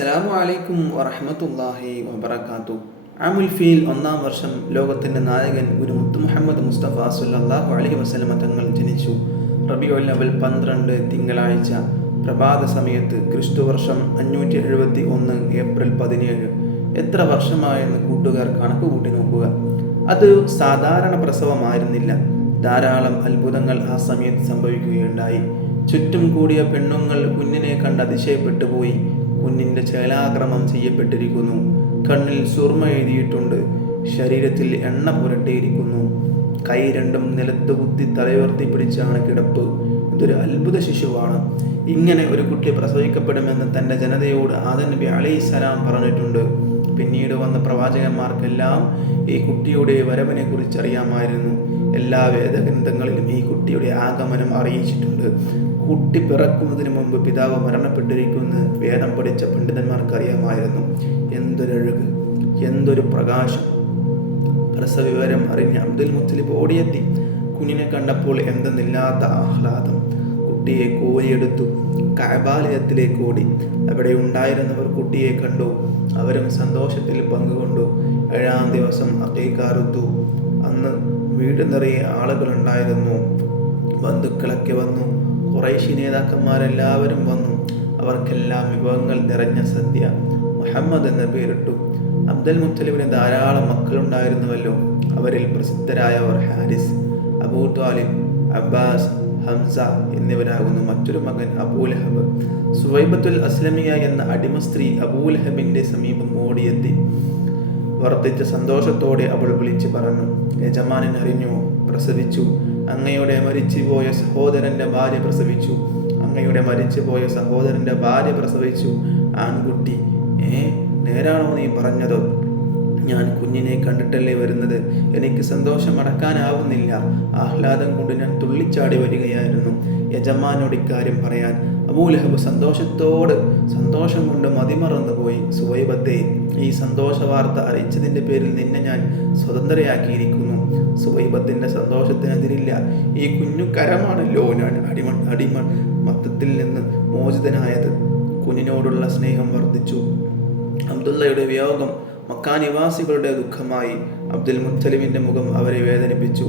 അസ്സലാമു അലൈക്കും വറഹ്മത്തുള്ളാഹി വബറകാതുഹു. ആമുൽ ഫീൽ ഒന്നാം വർഷം ലോകത്തിൻ്റെ നായകൻ ഒരു മുത്തു മുഹമ്മദ് മുസ്തഫ സ്വല്ലല്ലാഹു അലൈഹി വസല്ലമ തങ്ങൾ ജനിച്ചു. റബീഉൽ അവൽ 12 തിങ്കളാഴ്ച പ്രഭാത സമയത്ത്, ക്രിസ്തുവർഷം 571 ഏപ്രിൽ 17. എത്ര വർഷമായെന്ന് കൂട്ടുകാർ കണക്ക് കൂട്ടി നോക്കുക. അത് സാധാരണ പ്രസവമായിരുന്നില്ല. ധാരാളം അത്ഭുതങ്ങൾ ആ സമയത്ത് സംഭവിക്കുകയുണ്ടായി. ചുറ്റും കൂടിയ പെണ്ണുങ്ങൾ കുഞ്ഞിനെ കണ്ട് അതിശയപ്പെട്ടു പോയി. കുഞ്ഞിൻ്റെ ചേലാക്രമം ചെയ്യപ്പെട്ടിരിക്കുന്നു. കണ്ണിൽ സുർമ എഴുതിയിട്ടുണ്ട്. ശരീരത്തിൽ എണ്ണ പുരട്ടിയിരിക്കുന്നു. കൈ രണ്ടും നിലത്ത് കുത്തി തലയുയർത്തി പിടിച്ചാണ് കിടപ്പ്. ഇതൊരു അത്ഭുത ശിശുവാണ്. ഇങ്ങനെ ഒരു കുട്ടി പ്രസവിക്കപ്പെടുമെന്ന് തൻ്റെ ജനതയോട് ആദം നബി അലൈഹിസ്സലാം പറഞ്ഞിട്ടുണ്ട്. പിന്നീട് വന്ന പ്രവാചകന്മാർക്കെല്ലാം ഈ കുട്ടിയുടെ വരവിനെ കുറിച്ച് അറിയാമായിരുന്നു. എല്ലാ വേദഗ്രന്ഥങ്ങളിലും ഈ കുട്ടിയുടെ ആഗമനം അറിയിച്ചിട്ടുണ്ട്. കുട്ടി പിറക്കുന്നതിന് മുമ്പ് പിതാവ് മരണപ്പെട്ടിരിക്കുമെന്ന് വേദം പഠിച്ച പണ്ഡിതന്മാർക്ക് അറിയാമായിരുന്നു. എന്തൊരഴക്, എന്തൊരു പ്രകാശം! പ്രസവവിവരം അറിഞ്ഞ അബ്ദുൽ മുത്തലിബ് ഓടിയെത്തി. കുഞ്ഞിനെ കണ്ടപ്പോൾ എന്തെന്നില്ലാത്ത ആഹ്ലാദം. കുട്ടിയെ കോരിയെടുത്തു. കഅബാലയത്തിലേക്ക് ഓടി. അവിടെ ഉണ്ടായിരുന്നവർ കുട്ടിയെ കണ്ടു. അവരും സന്തോഷത്തിൽ പങ്കുകൊണ്ടു. 7-ാം ദിവസം അഖീഖ അറുത്തു. അന്ന് വീട് നിറയെ ആളുകളുണ്ടായിരുന്നു. ബന്ധുക്കളൊക്കെ വന്നു. ഖുറൈശി നേതാക്കന്മാരെല്ലാവരും വന്നു. അവർക്കെല്ലാം വിഭവങ്ങൾ നിറഞ്ഞ സദ്യ. മുഹമ്മദ് എന്ന പേരിട്ടു. അബ്ദുൽ മുത്തലിബിന് ധാരാളം മക്കളുണ്ടായിരുന്നുവല്ലോ. അവരിൽ പ്രസിദ്ധരായവർ ഹാരിസ്, അബൂ ത്വാലിബ്, അബ്ബാസ്, ഹംസ എന്നിവരാകുന്നു. മറ്റൊരു മകൻ അബൂലഹബ്. സുവൈബത്തുൽ അസ്ലമിയ എന്ന അടിമ സ്ത്രീ അബൂലഹബിന്റെ സമീപം ഓടിയെത്തി. വർദ്ധിച്ച സന്തോഷത്തോടെ അവൾ വിളിച്ചു പറഞ്ഞു, യജമാനൻ അറിഞ്ഞു, പ്രസവിച്ചു. അങ്ങയുടെ മരിച്ചുപോയ സഹോദരന്റെ ഭാര്യ പ്രസവിച്ചു. അങ്ങയുടെ മരിച്ചുപോയ സഹോദരന്റെ ഭാര്യ പ്രസവിച്ചു. ആൺകുട്ടി. നേരാണോ നീ പറഞ്ഞത്? ഞാൻ കുഞ്ഞിനെ കണ്ടിട്ടല്ലേ വരുന്നത്. എനിക്ക് സന്തോഷം അടക്കാനാവുന്നില്ല. ആഹ്ലാദം കൊണ്ട് ഞാൻ തുള്ളിച്ചാടി വരികയായിരുന്നു. യജമാനോട് ഇക്കാര്യം പറയാൻ അബൂലഹബ് സന്തോഷം കൊണ്ട് മതിമറന്നു പോയി. സുവൈബത്തെ, ഈ സന്തോഷ വാർത്ത അറിയിച്ചതിൻ്റെ പേരിൽ നിന്നെ ഞാൻ സ്വതന്ത്രയാക്കിയിരിക്കുന്നു. സുവൈബത്തിൻ്റെ സന്തോഷത്തിനെതിരില്ല. ഈ കുഞ്ഞു കരമാണല്ലോ ഞാൻ അടിമ മത്തത്തിൽ നിന്ന് മോചിതനായത്. കുഞ്ഞിനോടുള്ള സ്നേഹം വർദ്ധിച്ചു. അബ്ദുള്ളയുടെ വിയോഗം മക്കാ നിവാസികളുടെ ദുഃഖമായി. അബ്ദുൽ മുത്തലിബിന്റെ മുഖം അവരെ വേദനിപ്പിച്ചു.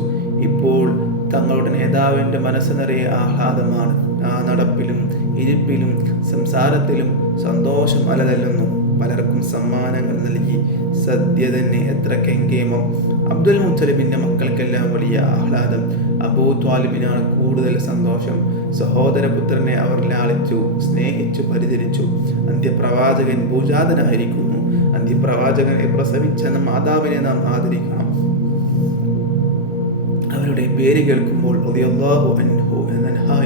ഇപ്പോൾ തങ്ങളുടെ നേതാവിൻ്റെ മനസ്സ് നിറയെ ആഹ്ലാദമാണ്. ആ നടപ്പിലും ഇരിപ്പിലും സംസാരത്തിലും സന്തോഷം അലതല്ലുന്നു. പലർക്കും സമ്മാനങ്ങൾ നൽകി. സദ്യ തന്നെ എത്ര കെങ്കേമം! അബ്ദുൽ മുത്തലിബിന്റെ മക്കൾക്കെല്ലാം വലിയ ആഹ്ലാദം. അബൂ ത്വാലിബിനാണ് കൂടുതൽ സന്തോഷം. സഹോദരപുത്രനെ അവർ ലാളിച്ചു, സ്നേഹിച്ചു, പരിചരിച്ചു. അന്ത്യപ്രവാചകൻ ഭൂജാതനായിരിക്കുന്നു. അന്ത്യപ്രവാചകനെ പ്രസവിച്ച മാതാവിനെ നാം ആദരിക്കണം. അവരുടെ പേര് കേൾക്കുമ്പോൾ റളിയല്ലാഹു അൻഹു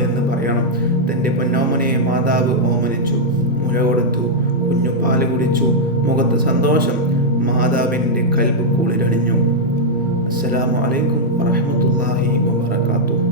എന്ന് പറയണം. തൻ്റെ പൊന്നോമനയെ മാതാവ് ഓമനിച്ചു, മുല കൊടുത്തു. കുഞ്ഞു പാല് കുടിച്ചു. മുഖത്ത് സന്തോഷം. മാതാവിൻ്റെ കൽബ് കുളിരണിഞ്ഞു. അസ്സലാമു അലൈക്കും വറഹ്മത്തുള്ളാഹി വബറകാതുഹു.